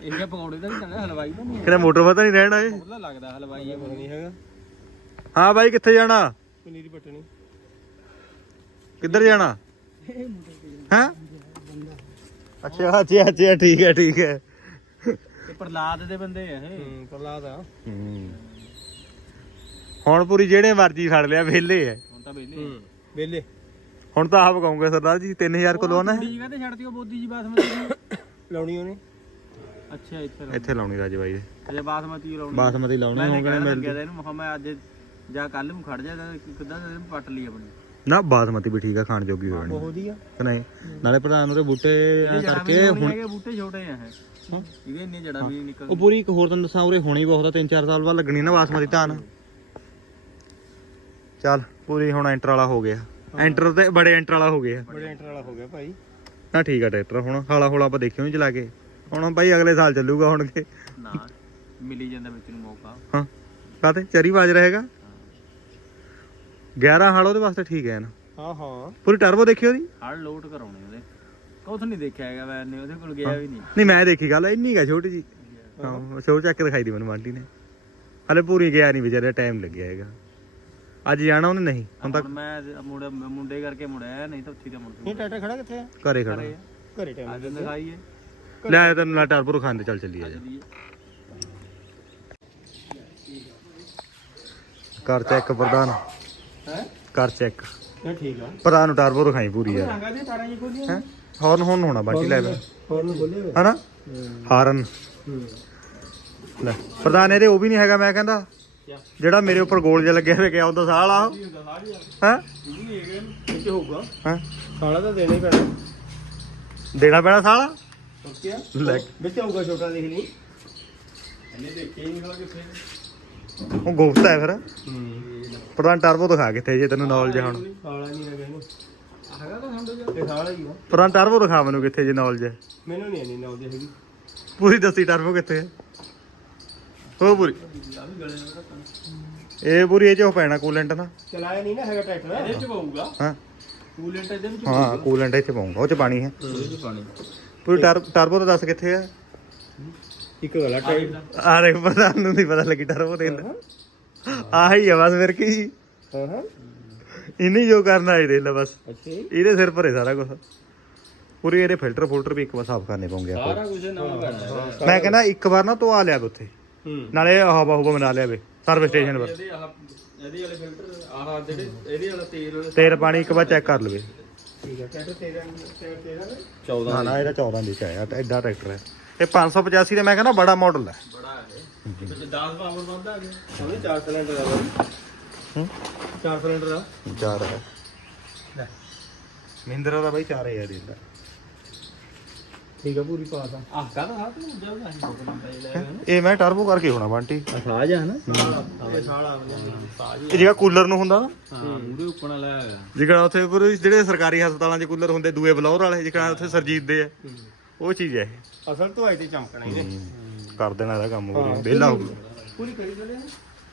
ਇਹ ਕਿ ਪਕੌੜੇ ਦਾ ਵੀ ਚੱਲਿਆ ਹਲਵਾਈ ਦਾ ਨਹੀਂ ਕਹਿੰਦਾ ਮੋਟਰ ਪਤਾ ਨਹੀਂ ਰਹਿਣਾ ਏ ਉਹਦਾ ਲੱਗਦਾ ਹਲਵਾਈ ਆ ਪਤਾ ਨਹੀਂ ਹੈਗਾ ਹਾਂ ਭਾਈ ਕਿੱਥੇ ਜਾਣਾ? ਪਨੀਰੀ ਪਟਣੀ। ਕਿੱਧਰ ਜਾਣਾ? ਹਾਂ? ਅੱਛਾ ਅੱਛਾ ਅੱਛਾ ਠੀਕ ਹੈ ਠੀਕ ਹੈ। ਇਹ ਪ੍ਰਲਾਦ ਦੇ ਬੰਦੇ ਆ ਇਹ। ਹੂੰ ਪ੍ਰਲਾਦ ਆ। ਹੁਣ ਪੂਰੀ ਜਿਹੜੇ ਮਰਜ਼ੀ ਫੜ ਲਿਆ ਵਿਹਲੇ ਐ ਹੁਣ ਤਾਂ ਵੇਲੇ ਹੂੰ ਵੇਲੇ ਹੁਣ ਤਾਂ ਆਪ ਕਹੂੰਗੇ ਸਰਦਾਰ ਜੀ 3000 ਕਿਲੋ ਆਣਾ ਕੁੜੀ ਜਗ੍ਹਾ ਤੇ ਛੱਡਤੀ ਉਹ ਬੋਦੀ ਜੀ ਬਾਸਮਤੀ ਦੀ। ਲਾਉਣੀ ਉਹਨੇ? ਅੱਛਾ ਇੱਥੇ ਲਾਉਣੀ। ਇੱਥੇ ਲਾਉਣੀ ਰਾਜ ਬਾਈ। ਦੇ ਅਜੇ ਬਾਸਮਤੀ ਲਾਉਣੀ। ਬਾਸਮਤੀ ਲਾਉਣੀ ਹੋਊਗਾ ਕਹਿਣ ਮਿਲ ਲੱਗਿਆ ਤਾਂ ਇਹਨੂੰ ਮਖਾ ਮੈਂ ਅੱਜ ਜਾਂ ਕੱਲ ਨੂੰ ਖੜ ਜਾ ਕਿੱਦਾਂ ਪੱਟ ਲਈ ਆਪਣੀ। ਨਾ ਬਾਸਮਤੀ ਵੀ ਠੀਕ ਆ ਖਾਣ ਜੋਗੀ ਹੋ ਜਾਣੀ ਬਹੁਤ ਵਧੀਆ ਕਿ ਨਹੀਂ? ਨਾਲੇ ਪ੍ਰਧਾਨ ਉਹਦੇ ਬੂਟੇ ਐਂ ਕਰਕੇ ਹੁਣ ਹੈਗੇ ਬੂਟੇ ਛੋਟੇ ਆ ਇਹ। ਇਹਦੇ ਇੰਨੇ ਜੜਾ ਵੀ ਨਹੀਂ ਨਿਕਲ ਉਹ ਪੂਰੀ ਇੱਕ ਹੋਰ ਤੈਨੂੰ ਦੱਸਾਂ ਉਰੇ ਹੋਣੀ ਬਹੁਤ ਆ 3-4 ਸਾਲ ਬਾਅਦ ਲੱਗਣੀ ਨਾ ਬਾਸਮਤੀ ਧਾਨ। ਚੱਲ ਪੂਰੀ ਹੁਣ ਐਂਟਰ ਵਾਲਾ ਹੋ ਗਿਆ। ਐਂਟਰ ਤੇ ਬੜੇ ਐਂਟਰ ਵਾਲਾ ਹੋ ਗਿਆ ਬੜੇ ਐਂਟਰ ਵਾਲਾ ਹੋ ਗਿਆ ਭਾਈ। ਨਾ ਠੀਕ ਆ ਟਰੈਕਟਰ ਹੁਣ ਹਾਲਾ ਹੋਲਾ ਆਪਾਂ ਦੇਖਿਓ ਨਹੀਂ ਚਲਾ ਕੇ। ਹੁਣ ਭਾਈ ਅਗਲੇ ਸਾਲ ਚੱਲੂਗਾ ਹੁਣ ਕੇ। ਨਾ ਮਿਲੀ ਜਾਂਦਾ ਵਿੱਚ ਨੂੰ ਮੌਕਾ। ਹਾਂ ਕਾਤੇ ਚਰੀ ਬਾਜ ਰਹੇਗਾ 11 ਹਾਲ ਉਹਦੇ ਵਾਸਤੇ ਠੀਕ ਹੈ ਨਾ। ਹਾਂ ਹਾਂ। ਪੂਰੀ ਟਰਬੋ ਦੇਖੀ ਉਹਦੀ ਹੜ ਲੋਡ ਕਰਾਉਣੇ ਉਹਦੇ। ਕੁਛ ਨਹੀਂ ਦੇਖਿਆ ਹੈਗਾ ਮੈਂ ਨੇ ਉਹਦੇ ਕੋਲ ਗਿਆ ਵੀ ਨਹੀਂ ਨਹੀਂ ਮੈਂ ਦੇਖੀ ਗੱਲ ਇੰਨੀ ਗਾ ਛੋਟੀ ਜੀ ਹਾਂ। ਸ਼ੋਅ ਚੱਕ ਕੇ ਦਿਖਾਈ ਦੀ ਮੈਨੂੰ ਨੇ। ਹਲੇ ਪੂਰੀ ਗਿਆ ਨਹੀਂ ਵਿਚਾਰੇ ਟਾਈਮ ਲੱਗਿਆ ਹੈਗਾ। ਅੱਜ ਜਾਣਾ ਉਹਨੇ? ਨਹੀਂ। ਹੁਣ ਤੱਕ ਹੁਣ ਮੈਂ ਮੁੰਡੇ ਮੁੰਡੇ ਕਰਕੇ ਮੁੜਿਆ ਨਹੀਂ ਤਾਂ ਉੱਥੇ ਦਾ ਇਹ ਟਰੈਕਟਰ ਖੜਾ ਕਿੱਥੇ ਆ? ਘਰੇ ਖੜਾ। ਘਰੇ ਟਾਈਮ ਅੱਜ ਦਿਖਾਈਏ ਲੈ ਤੈਨੂੰ ਨਾ ਟਰਬੋ ਖਾਂਦੇ ਚੱਲ ਚੱਲੀਏ ਜਾ ਕਰ ਚੈੱਕ ਪ੍ਰਧਾਨ। ਹੈ? ਕਰ ਚੈੱਕ। ਇਹ ਠੀਕ ਆ। ਪ੍ਰਧਾਨ ਨੂੰ ਟਰਬੋ ਰਖਾਈ ਪੂਰੀ ਯਾਰ। ਰੰਗਾ ਦੇ ਤਾਰਾਂ ਜੀ ਕੋਲੀਆਂ ਹੈ? ਹੌਰਨ ਹੁਣ ਹੋਣਾ ਬਾਕੀ ਲੈ ਲੈ। ਹੋਰ ਨੂੰ ਬੋਲੇ ਹਨਾ? ਹਾਰਨ। ਲੈ ਪ੍ਰਧਾਨ ਇਹਦੇ ਉਹ ਵੀ ਨਹੀਂ ਹੈਗਾ ਮੈਂ ਕਹਿੰਦਾ। ਜਿਹੜਾ ਮੇਰੇ ਉੱਪਰ ਗੋਲ ਜਿਹਾ ਲੱਗਿਆ ਹੋਇਆ ਗਿਆ ਉਹਦਾ ਸਾਹ ਲਾ ਹੈ? ਇਹ ਹੋਊਗਾ ਹੈ ਸਾਲਾ ਤਾਂ ਦੇਣਾ ਹੀ ਪੈਣਾ। ਦੇਣਾ ਪੈਣਾ ਸਾਲਾ? ਓਕੇ ਆ ਲੈ। ਵਿੱਚ ਹੋਊਗਾ ਛੋਟਾ ਦੇਖ ਲਈ ਇਹਨੇ ਦੇਖੇ ਹੀ ਨਹੀਂ ਖਲਾ ਕਿੱਥੇ। ਉਹ ਗੁਪਤ ਹੈ ਫਿਰ। ਹੂੰ। ਪ੍ਰਧਾਨ ਟਰਬੋ ਦਿਖਾ ਕਿੱਥੇ ਜੇ ਤੈਨੂੰ ਨੌਲੇਜ ਹੁਣ। ਸਾਲਾ ਨਹੀਂ ਹੈਗਾ ਇਹਨੂੰ। ਹੈਗਾ ਤਾਂ ਸੰਦੋ ਜਾ ਇਹ ਸਾਲਾ ਹੀ ਆ। ਪ੍ਰਧਾਨ ਟਰਬੋ ਦਿਖਾ ਮੈਨੂੰ ਕਿੱਥੇ ਜੇ ਨੌਲੇਜ ਹੈ ਮੈਨੂੰ ਨਹੀਂ ਇੰਨੀ ਨੌਲੇਜ ਹੈਗੀ। ਪੂਰੀ ਦੱਸੀ ਟਰਬੋ ਕਿੱਥੇ ਹੈ ਹੋ ਪੂਰੀ। ਇਹ ਪੂਰੀ ਇਹ ਚ ਉਹ ਪੈਣਾ ਕੂਲੈਂਟ ਨਾ। ਚਲਾਇਆ ਨਹੀਂ ਨਾ ਹੈਗਾ ਟਰੈਕਟਰ। ਇਹਦੇ ਚ ਪਊਗਾ। ਹਾਂ। ਕੂਲੈਂਟ ਇਹਦੇ ਵਿੱਚ ਹਾਂ ਕੂਲੈਂਟ ਇੱਥੇ ਪਾਉਂਗਾ ਉਹ ਚ ਪਾਣੀ ਹੈ। ਪੂਰੀ ਟਰਬੋ ਤਾਂ ਦੱਸ ਕਿੱਥੇ ਇੱਕ ਗਲਾ ਟਾਈਪ ਆਰੇ ਨੂੰ ਨਹੀਂ ਪਤਾ ਲੱਗੀ ਟਰਬੋ ਦੇ ਆਹੀ ਆ ਬਸ ਫਿਰ ਕੀ। ਹਾਂ ਹਾਂ। ਇਹਨੇ ਜੋ ਕਰਨਾ ਹੈ ਦੇਖ ਲੈ ਬਸ। ਇਹਦੇ ਸਿਰ ਭਰੇ ਸਾਰਾ ਕੁਝ ਪੂਰੀ ਇਹਦੇ ਫਿਲਟਰ ਫੁਲਟਰ ਵੀ ਇੱਕ ਵਾਰ ਸਾਫ਼ ਕਰਨੇ ਪਉਂਗੇ ਆਪਾਂ। ਸਾਰਾ ਕੁਝ ਨਵਾਂ ਕਰਨਾ ਮੈਂ ਕਹਿੰਦਾ ਇੱਕ ਵਾਰ ਨਾ ਧਵਾ ਲਿਆ ਉੱਥੇ। ਨਾਲੇ ਹਵਾ ਹੁਵਾ ਬਣਾ ਲਿਆ ਵੇ ਸਰਵਿਸ ਸਟੇਸ਼ਨ ਪਰ ਇਹਦੇ ਆਹ ਇਹਦੇ ਵਾਲੇ ਫਿਲਟਰ ਆਹ ਜਿਹੜੇ ਇਹਦੇ ਵਾਲਾ ਤੇਲ ਵਾਲੇ ਤੇਲ ਪਾਣੀ ਇੱਕ ਵਾਰ ਚੈੱਕ ਕਰ ਲਵੇ। ਠੀਕ ਹੈ ਟਰੈਕਟਰ 13 13 14 ਨਾ ਨਾ ਇਹਦਾ 14 ਦੀ ਚ ਆਇਆ ਐਡਾ ਟਰੈਕਟਰ ਹੈ। ਇਹ 585 ਦੇ ਮੈਂ ਕਹਿੰਦਾ ਬੜਾ ਮਾਡਲ ਹੈ। ਬੜਾ ਹੈ ਇਹ। ਵਿੱਚ 10 ਪਾਵਰ ਵੱਧਦਾ ਗਿਆ। ਉਹਨੇ 4 ਸਿਲੰਡਰ ਆ ਬਾਈ ਹੂੰ? 4 ਸਿਲੰਡਰ ਆ। ਚਾਰ ਹੈ। ਮਹਿੰਦਰਾ ਦਾ ਬਾਈ ਚਾਰ ਹੈ ਯਾਰ ਇਹਦਾ ਠੀਕ ਆ ਪੂਰੀ ਪਾਸ ਆ। ਆਹ ਕਾਹਦਾ ਸਾਥ ਨੂੰ ਜਾਊਗਾ ਅਸੀਂ ਬਹੁਤ ਲੰਬਾ ਜਿਹਾ ਲੈ ਇਹ ਮੈਂ ਟਰਬੋ ਕਰਕੇ ਹੋਣਾ ਬੰਟੀ। ਸਾਜ ਆ ਨਾ ਇਹ ਸਾਲਾ ਸਾਜ ਇਹ ਜਿਹੜਾ ਕੂਲਰ ਨੂੰ ਹੁੰਦਾ ਨਾ ਹਾਂ ਮੂਰੇ ਉੱਪਰ ਲਾਇਆ ਹੈਗਾ ਜਿਹੜਾ ਉੱਥੇ ਪੂਰੇ ਜਿਹੜੇ ਸਰਕਾਰੀ ਹਸਪਤਾਲਾਂ 'ਚ ਕੂਲਰ ਹੁੰਦੇ ਦੂਏ ਬਲੌਰ ਵਾਲੇ ਜਿਹੜਾ ਉੱਥੇ ਸਰਜੀਤ ਦੇ ਆ ਉਹ ਚੀਜ਼ ਹੈ ਇਹ। ਅਸਲ ਤੋਂ ਆਈ ਤੇ ਚਮਕਣਾ ਇਹਨੇ ਕਰ ਦੇਣਾ ਇਹਦਾ ਕੰਮ ਪੂਰੀ ਵਿਹਲਾ ਹੋ ਗਿਆ। ਪੂਰੀ ਕਰੀ ਚੱਲੇ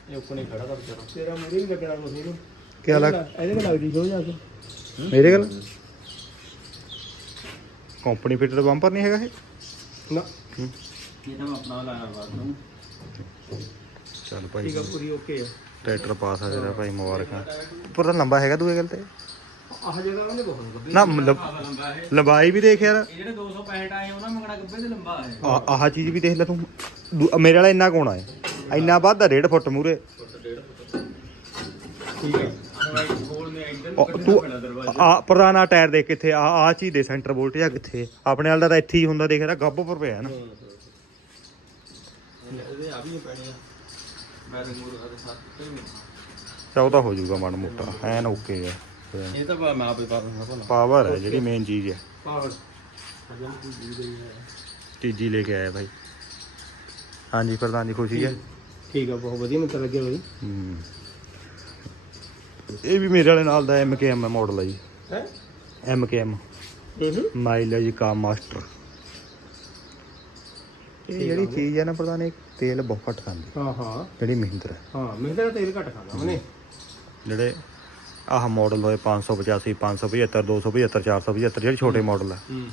ਇਹ ਉੱਪਰ ਨਹੀਂ ਖੜਾ ਦਾ ਵਿਚਾਰਾ। ਤੇਰਾ ਮੂਰੇ ਵੀ ਲੱਗਣਾ ਮਸੀਂ ਨੂੰ ਕੀ ਲੱਗ ਇਹਦੇ ਕੋਲ ਲੱਗਦੀ ਸ਼ੋ ਜਾ ਕੇ। ਮੇਰੇ ਕੋਲ ਕੰਪਨੀ ਫਿਟਰ ਬੰਪਰ ਨਹੀਂ ਹੈਗਾ ਇਹ? ਨਾ। ਇਹ ਤਾਂ ਆਪਣਾ ਲਾਇਆ ਬਾਅਦ ਨੂੰ। ਚੱਲ ਭਾਈ ਠੀਕ ਆ ਪੂਰੀ ਓਕੇ ਆ। ਟਰੈਕਟਰ ਪਾਸ ਆ ਤੇਰਾ ਭਾਈ ਮੁਬਾਰਕਾਂ। ਉੱਪਰ ਤਾਂ ਲੰਬਾ ਹੈਗਾ ਦੂਏ ਗੱਲ ਤੇ? ਆਹ ਜਗ੍ਹਾ ਉਹਨੇ ਬਹੁਤ ਗੱਬੇ ਨਾ ਹੈ ਲੰਬਾਈ ਵੀ ਦੇਖ ਯਾਰ। ਇਹ ਜਿਹੜੇ 265 ਆਏ ਉਹਨਾਂ ਮੰਗਣਾ ਗੱਬੇ ਤੇ ਲੰਬਾ ਹੈ ਆ- ਆਹ ਚੀਜ਼ ਵੀ ਦੇਖ ਲੈ ਤੂੰ। ਮੇਰੇ ਵਾਲਾ ਇੰਨਾ ਕੋਣਾ ਹੈ ਇੰਨਾ ਵੱਧ 1.5 ਫੁੱਟ ਮੂਰੇ। ਠੀਕ ਆ। ਇੱਧਰ ਤੂੰ ਆ ਪ੍ਰਧਾਨਾ ਟਾਇਰ ਦੇਖ ਕਿੱਥੇ ਆ ਆ ਚੀਜ਼ ਦੇ ਸੈਂਟਰ ਵੋਲਟ ਜਾਂ ਕਿੱਥੇ? ਆਪਣੇ ਵਾਲਾ ਤਾਂ ਇੱਥੇ ਹੀ ਹੁੰਦਾ ਦੇਖ ਰਿਹਾ ਗੱਬ ਪਰ ਪਿਆ ਨਾ। ਇਹਦੇ ਆ ਵੀ ਪੈਣੇ ਆ। ਬੈਰਿੰਗ ਮੂਰ ਦੇ ਸਾਥ ਤੇ ਉਹ ਹੋ ਜਾਊਗਾ ਮਨ ਮੋਟਾ। ਐਨ ਓਕੇ ਆ। ਇਹ ਤਾਂ ਮੈਂ ਆਪੇ ਪਾ ਦੂੰਗਾ ਭਲਾ। ਪਾਵਰ ਹੈ ਜਿਹੜੀ ਮੇਨ ਚੀਜ਼ ਹੈ। ਪਾਵਰ ਤੀਜੀ ਲੈ ਕੇ ਆਇਆ ਭਾਈ। ਹਾਂਜੀ ਪ੍ਰਧਾਨ ਜੀ ਖੁਸ਼ੀ ਹੈ ਠੀਕ ਆ ਬਹੁਤ ਵਧੀਆ ਤਾਂ ਲੱਗਿਆ ਹੂੰ। ਇਹ ਵੀ ਮੇਰੇ ਵਾਲੇ ਨਾਲ ਦਾ ਐਮਕੇਐਮ ਮਾਡਲ ਹੈ ਜੀ। ਹੈ? ਐਮਕੇਐਮ ਹੂੰ ਹੂੰ ਮਾਈਲੇਜ ਕਾ ਮਾਸਟਰ ਇਹ ਜਿਹੜੀ ਚੀਜ਼ ਹੈ ਨਾ ਪ੍ਰਧਾਨ ਇਹ ਤੇਲ ਬਹੁਤ ਖਾਂਦੀ। ਹਾਂ ਹਾਂ। ਜਿਹੜੀ ਮਹਿੰਦਰ ਹੈ। ਹਾਂ ਮੈਂ ਤਾਂ ਤੇਲ ਘੱਟ ਖਾਂਦਾ ਉਹਨੇ ਜਿਹੜੇ ਆਹ ਮਾਡਲ ਹੋਏ 585 575 275 475 ਜਿਹੜੇ ਛੋਟੇ ਮਾਡਲ ਆ। ਹੂੰ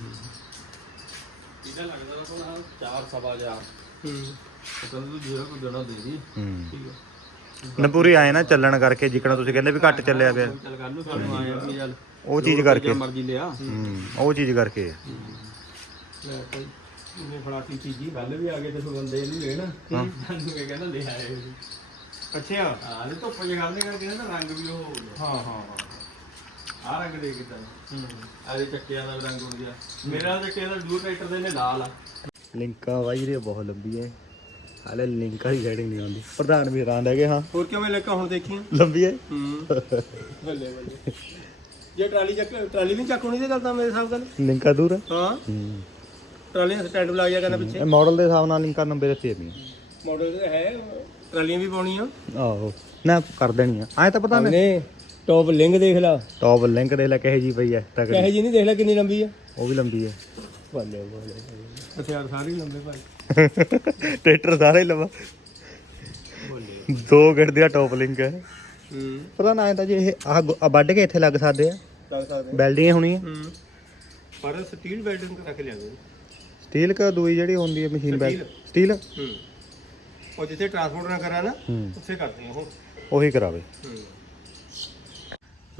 ਇਹਦਾ ਲੱਗਦਾ ਕੋਲ ਚਾਰ ਸਵਾ ਹਜ਼ਾਰ। ਹੂੰ। ਕਹਿੰਦਾ ਤੂੰ ਜਿਹੜਾ ਕੋਈ ਦੇਣਾ ਦੇ ਦੀ। ਹੂੰ। ਠੀਕ ਆ। ਨਾ ਪੂਰੀ ਆਏ ਨਾ ਚੱਲਣ ਕਰਕੇ ਜਿੱਕਣਾ ਤੁਸੀਂ ਕਹਿੰਦੇ ਵੀ ਘੱਟ ਚੱਲਿਆ ਪਿਆ। ਚੱਲ ਕਰ ਲੂ ਸਾਨੂੰ ਆਇਆ ਵੀ ਚੱਲ। ਉਹ ਚੀਜ਼ ਕਰਕੇ। ਜਿੰਨਾ ਮਰਜ਼ੀ ਲਿਆ। ਹੂੰ ਉਹ ਚੀਜ਼ ਕਰਕੇ। ਆ। ਲੈ ਕੋਈ ਇਹਨੇ ਫੜਾਤੀ ਚੀਜ਼ੀ ਗੱਲ ਵੀ ਆ ਗਏ ਤੇ ਫਿਰ ਬੰਦੇ ਇਹਨੂੰ ਲੈਣ ਸਾਨੂੰ ਇਹ ਕਹਿੰਦਾ ਲੈ ਆਏ ਅੱਛਾ। ਹਾਂ ਇਹ ਧੁੱਪ ਜਗਾ ਦੇ ਕਰਕੇ ਨਾ ਰੰਗ ਵੀ ਉਹ ਹੋ ਗਿਆ। ਹਾਂ ਹਾਂ ਆ ਰੰਗ ਦੇ ਕੀਤਾ ਹੂੰ। ਆਦੇ ਚੱਕਿਆਂ ਦਾ ਰੰਗ ਉੜ ਗਿਆ। ਮੇਰਾ ਚੱਕਿਆਂ ਦਾ ਬਲੂ ਟਰੈਕਟਰ ਦੇ ਨੇ ਲਾਲ ਆ। ਲਿੰਕਾਂ ਵਾਈ ਰੇ ਬਹੁਤ ਲੰਬੀ ਹੈ। ਹਾਲੇ ਲਿੰਕਾਂ ਦੀ ਸੈਟਿੰਗ ਨਹੀਂ ਆਉਂਦੀ। ਪ੍ਰਧਾਨ ਵੀ ਰਾਂ ਹੈਗੇ ਹਾਂ। ਹੋਰ ਕਿਵੇਂ ਲੱਗਾ ਹੁਣ ਦੇਖੀ ਲੰਬੀ ਹੈ। ਹੂੰ। ਬੱਲੇ ਬੱਲੇ। ਜੇ ਟਰਾਲੀ ਚੱਕ ਟਰਾਲੀ ਨਹੀਂ ਚੱਕ ਹੋਣੀ ਤੇ ਗੱਲ ਤਾਂ ਮੇਰੇ ਹਿਸਾਬ ਨਾਲ। ਲਿੰਕਾਂ ਦੂਰ ਹੈ। ਹਾਂ। ਹੂੰ। ਟਰਾਲੀਆਂ ਸਟੈਂਡ ਲਾ ਗਿਆ ਕਰਨਾ ਪਿੱਛੇ। ਇਹ ਮਾਡਲ ਦੇ ਹਿਸਾਬ ਨਾਲ ਲਿੰਕਾਂ ਨੰਬਰ ਦਿੱਤੇ ਨਹੀਂ ਮਾਡਲ ਹੈ। ਟਰਾਲੀਆਂ ਵੀ ਪਾਉਣੀਆਂ। ਆਹੋ। ਨਾ ਕਰ ਦੇਣੀ ਆ ਐ ਤਾਂ ਪਤਾ ਨਹੀਂ ਟੌਪ ਲਿੰਕ ਦੇਖ ਲਾ। ਟੌਪ ਲਿੰਕ ਦੇ ਲੈ ਕਹੇ ਜੀ ਪਈ ਹੈ ਤਕੜੀ। ਕਹੇ ਜੀ ਨਹੀਂ ਦੇਖ ਲੈ ਕਿੰਨੀ ਲੰਬੀ ਆ। ਉਹ ਵੀ ਲੰਬੀ ਹੈ। ਬੱਲੇ ਬੱਲੇ ਹਥਿਆਰ ਸਾਰੇ ਹੀ ਲੰਬੇ ਭਾਈ। ਟਰੈਕਟਰ ਸਾਰੇ ਲੰਬਾ। ਦੋ ਗਿੱਟ ਦਾ ਟੌਪ ਲਿੰਕ ਹੈ ਹੂੰ। ਪਤਾ ਨਾ ਐ ਤਾਂ ਜੇ ਇਹ ਆਹ ਵੱਢ ਕੇ ਇੱਥੇ ਲੱਗ ਸਕਦੇ ਆ। ਲੱਗ ਸਕਦੇ ਬੈਲਡਿੰਗ ਹੋਣੀ ਹੂੰ। ਪਰ ਸਟੀਲ ਵੈਲਡਿੰਗ ਰੱਖ ਲਿਆ ਗਏ ਸਟੀਲ ਕਾ ਦੂਈ ਜਿਹੜੀ ਹੁੰਦੀ ਹੈ ਮਸ਼ੀਨ ਬੈਲ ਸਟੀਲ ਹੂੰ। ਉਹ ਜਿੱਥੇ ਟਰਾਂਸਪੋਰਟ ਨਾ ਕਰਾ ਨਾ ਹੂੰ। ਉੱਥੇ ਕਰਦੇ ਆ ਉਹ ਉਹੀ ਕਰਾਵੇ। ਹੂੰ।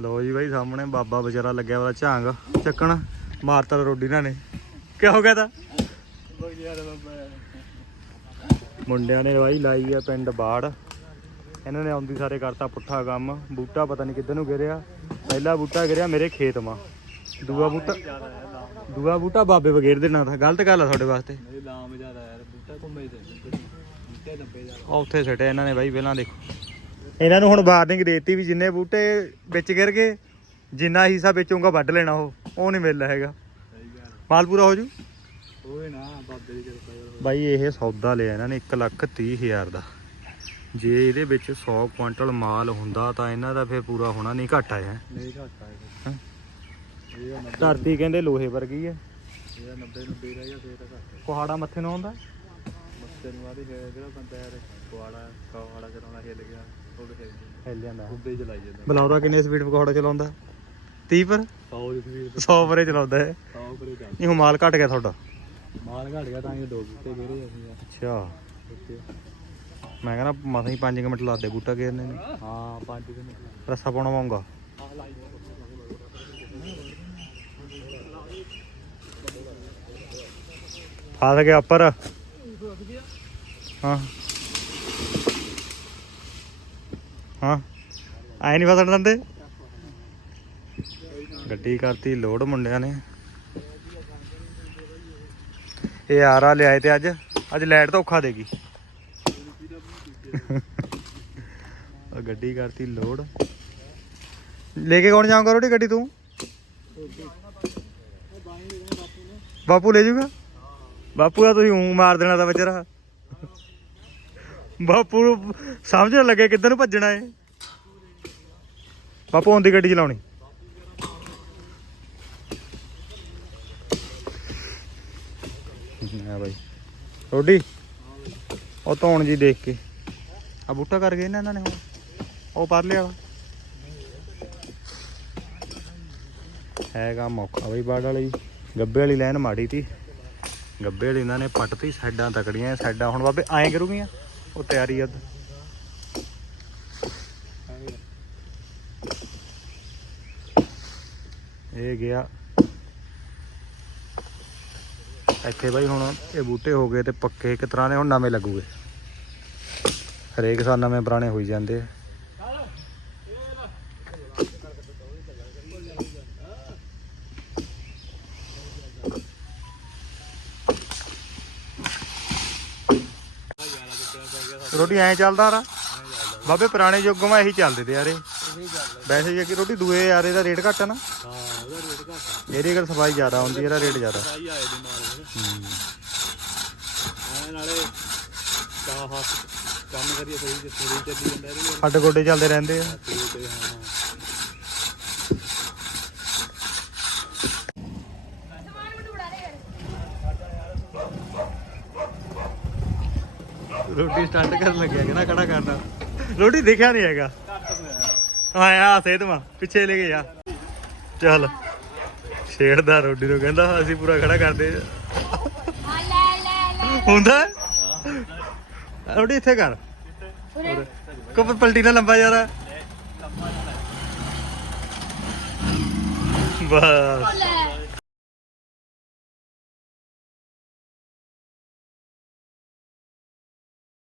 ਲੋ ਜੀ ਬਾਈ ਸਾਹਮਣੇ ਬਾਬਾ ਵਿਚਾਰਾ ਲੱਗਿਆ ਵਾਲਾ ਝਾਂਗ। ਚੱਕਣ ਮਾਰਤਾ ਰੋਡੀ ਨਾਲ ਨੇ। ਕਿਆ ਹੋ ਗਿਆ ਤਾ? ਮੁੰਡਿਆਂ ਨੇ ਬਾਈ ਲਾਈ ਆ ਪਿੰਡ ਬਾੜ। ਇਹਨਾਂ ਨੇ ਆਉਂਦੀ ਸਾਰੇ ਕਰਤਾ ਪੁੱਠਾ ਕੰਮ। ਬੂਟਾ ਪਤਾ ਨਹੀਂ ਕਿੱਧਰ ਨੂੰ ਗਿਰਿਆ। ਪਹਿਲਾ ਬੂਟਾ ਗਿਰਿਆ ਮੇਰੇ ਖੇਤ ਮਾ। ਦੂਆ ਬੂਟਾ ਦੂਆ ਬੂਟਾ ਬਾਬੇ ਵਗੇਰ ਦੇਣਾ ਥਾ ਗਲਤ ਗੱਲ ਆ ਤੁਹਾਡੇ ਵਾਸਤੇ। ਮੇਰੇ ਲਾਮ ਜ਼ਿਆਦਾ ਯਾਰ ਬੂਟਾ ਘੁੰਮੇ ਤੇ ਬੂਟੇ ਲੱਭੇ ਜ਼ਿਆਦਾ ਆ ਉੱਥੇ ਸਿੱਟਿਆ ਇਹਨਾਂ ਨੇ ਬਾਈ ਪਹਿਲਾਂ ਦੇਖੋ। ਇਹਨਾਂ ਨੂੰ ਹੁਣ ਵਾਰਨਿੰਗ ਦੇਤੀ ਵੀ ਜਿੰਨੇ ਬੂਟੇ ਵਿੱਚ ਗਿਰ ਗਏ ਜਿੰਨਾ ਹਿੱਸਾ ਵੇਚੂਗਾ ਵੱਢ ਲੈਣਾ ਉਹ। ਉਹ ਨਹੀਂ ਮਿਲਦਾ ਹੈਗਾ। ਮਾਲ ਪੂਰਾ ਹੋ ਜੂ? ਹੋਏ ਨਾ ਬਾਬੇ ਦੀ ਕਿਰਪਾ ਬਾਈ ਇਹ ਸੌਦਾ ਲਿਆ ਇਹਨਾਂ ਨੇ 1 ਲੱਖ 30 ਹਜ਼ਾਰ ਦਾ। ਜੇ ਇਹਦੇ ਵਿੱਚ 100 ਕੁਇੰਟਲ ਮਾਲ ਹੁੰਦਾ ਤਾਂ ਇਹਨਾਂ ਦਾ ਫੇਰ ਪੂਰਾ ਹੋਣਾ ਨਹੀਂ ਘੱਟ ਆਇਆ ਨਹੀਂ ਘੱਟ ਆਏ ਹੈਂ? ਇਹ 90 ਧਰਤੀ ਕਹਿੰਦੇ ਲੋਹੇ ਵਰਗੀ ਹੈ। ਇਹ 90 90 ਰਹਿ ਗਿਆ ਫੇਰ ਤਾਂ ਘੱਟ ਕੁਹਾੜਾ ਮੱਥੇ ਨੂੰ ਆਉਂਦਾ? ਮੱਤੇ ਨੂੰ ਆਦੇ ਜਿਹੜਾ ਬੰਦਾ ਯਾਰ ਕੁਆੜਾ ਕੁਆੜਾ ਚਲਾਉਣਾ ਹਿੱਲ ਗਿਆ ਉਹ ਹਿੱਲ ਗਿਆ ਹਿੱਲ ਜਾਂਦਾ। ਉੱਦੇ ਚਲਾਈ ਜਾਂਦਾ। ਬਲੌਰਾ ਕਿੰਨੇ ਸਪੀਡ ਕੁਹਾੜਾ ਚਲਾਉਂਦਾ? 30 ਪਰ? 100 ਦੀ ਸਪੀਡ 100 ਪਰੇ ਚਲਾਉਂਦਾ ਹੈ 100 ਪਰੇ ਚੱਲ ਨਹੀਂ ਹੁਣ ਮਾਲ ਘਟ ਗਿਆ ਤੁਹਾਡਾ? ਮਾਲ ਘਟ ਗਿਆ ਤਾਂ ਇਹ ਦੋ ਬੂਟੇ ਗੇਰੇ ਅਸੀਂ ਅੱਛਾ। ਮੈਂ ਕਹਿੰਦਾ ਮਸਾਂ ਹੀ 5 ਮਿੰਟ ਲਾਦੇ ਬੂਟਾ ਘੇਰਨੇ ਨੇ ਹਾਂ ਪੰਜ ਦਿਨ ਰੱਸਾ ਪਾਉਣਾ ਪਾਉਂਗਾ ਫਸ ਗਿਆ ਉੱਪਰ ਹਾਂ। ਹਾਂ। ਆਏ ਨਹੀਂ ਫਸਣ ਦਿੰਦੇ? ਗੱਡੀ ਕਰਤੀ, ਲੋਡ ਮੁੰਡਿਆਂ ਨੇ। ਇਹ ਆਰਾ ਲਿਆਏ ਤੇ ਅੱਜ। ਅੱਜ ਲਾਈਟ ਤਾਂ ਔਖਾ ਦੇਗੀ। ਉਹ ਗੱਡੀ ਕਰਤੀ, ਲੋਡ। ਲੈ ਕੇ ਕੌਣ ਜਾਊਗਾ ਰੋਟੀ, ਗੱਡੀ ਤੂੰ? ਬਾਪੂ ਲੈ ਜਾਊਗਾ? ਬਾਪੂ ਦਾ ਤੁਸੀਂ ਊਂ ਮਾਰ ਦੇਣਾ ਤਾਂ ਵਿਚਾਰਾ। ਬਾਪੂ ਨੂੰ ਸਮਝ ਲੱਗੇ ਕਿੱਧਰ ਨੂੰ ਭੱਜਣਾ ਏ ਬਾਪੂ ਆਉਂਦੀ ਗੱਡੀ ਚਲਾਉਣੀ ਆ ਬਾਈ ਰੋਡੀ? ਉਹ ਧੌਣ ਜੀ ਦੇਖ ਕੇ। ਆ ਬੂਟਾ ਕਰ ਗਏ ਨਾ ਇਹਨਾਂ ਨੇ ਹੁਣ। ਉਹ ਪਰ ਲਿਆ ਹੈਗਾ ਮੌਕਾ ਬਈ ਬਾੜ ਵਾਲੀ। ਗੱਬੇ ਵਾਲੀ ਲਾਈਨ ਮਾੜੀ ਤੀ। ਗੱਬੇ ਵਾਲੀ ਇਹਨਾਂ ਨੇ ਪੱਟਤੀ, ਸਾਈਡਾਂ ਤਕੜੀਆਂ, ਸਾਈਡਾਂ ਹੁਣ ਬਾਬੇ ਐਂ ਕਰੂਗੀਆਂ। ਉਹ ਤਿਆਰੀ ਆ ਇਹ ਗਿਆ। ਇੱਥੇ ਬਾਈ ਹੁਣ ਇਹ ਬੂਟੇ ਹੋ ਗਏ ਤੇ ਪੱਕੇ ਇੱਕ ਤਰ੍ਹਾਂ ਦੇ ਹੁਣ ਨਵੇਂ ਲੱਗੂਗੇ। ਹਰੇਕ ਸਾਲ ਨਵੇਂ ਪੁਰਾਣੇ ਹੋਈ ਜਾਂਦੇ ਆ। ਰੋਟੀ ਐਂ ਚੱਲਦਾ ਰਾ? ਬਾਬੇ ਪੁਰਾਣੇ ਯੁੱਗ ਮਾ ਇਹੀ ਚੱਲਦੇ ਤੇ ਯਾਰੇ ਵੈਸੇ ਜੇ ਕਿ ਰੋਟੀ ਦੂਏ ਯਾਰ ਇਹਦਾ ਰੇਟ ਘੱਟ ਆ ਨਾ। ਹਾਂ ਉਹਦਾ ਰੇਟ ਘੱਟ ਇਹਦੀ ਅਗਰ ਸਫ਼ਾਈ ਜ਼ਿਆਦਾ ਹੁੰਦੀ ਇਹਦਾ ਰੇਟ ਜ਼ਿਆਦਾ ਆਈ ਆਏ ਦੇ ਨਾਲ ਹੂੰ। ਆਏ ਨਾਲੇ ਕੰਮ ਕਰੀਏ ਸਹੀ ਤੇ ਸਹੀ ਚੱਲੀ ਜਾਂਦਾ ਇਹਦੇ ਹੱਡ ਗੋਡੇ ਚੱਲਦੇ ਰਹਿੰਦੇ ਆ। ਤੇ ਤੇ ਹਾਂ। ਰੋਟੀ ਸਟਾਰਟ ਕਰਨ ਲੱਗਿਆ ਕਿ ਨਾ ਖੜਾ ਕਰਨਾ ਰੋਟੀ ਦੇਖਿਆ ਨਹੀਂ ਹੈਗਾ। ਆਇਆ ਸੇਤ ਮਾ ਪਿੱਛੇ ਲੈ ਕੇ ਜਾ। ਚੱਲ ਛੇੜਦਾ ਰੋਟੀ ਨੂੰ ਕਹਿੰਦਾ ਅਸੀਂ ਪੂਰਾ ਖੜਾ ਕਰਦੇ ਹੁੰਦਾ ਹੈ? ਰੋਟੀ ਇੱਥੇ ਕਰ। ਕੋਪ ਪਲਟੀ ਨਾ ਲੰਬਾ ਯਾਰ ਬਸ।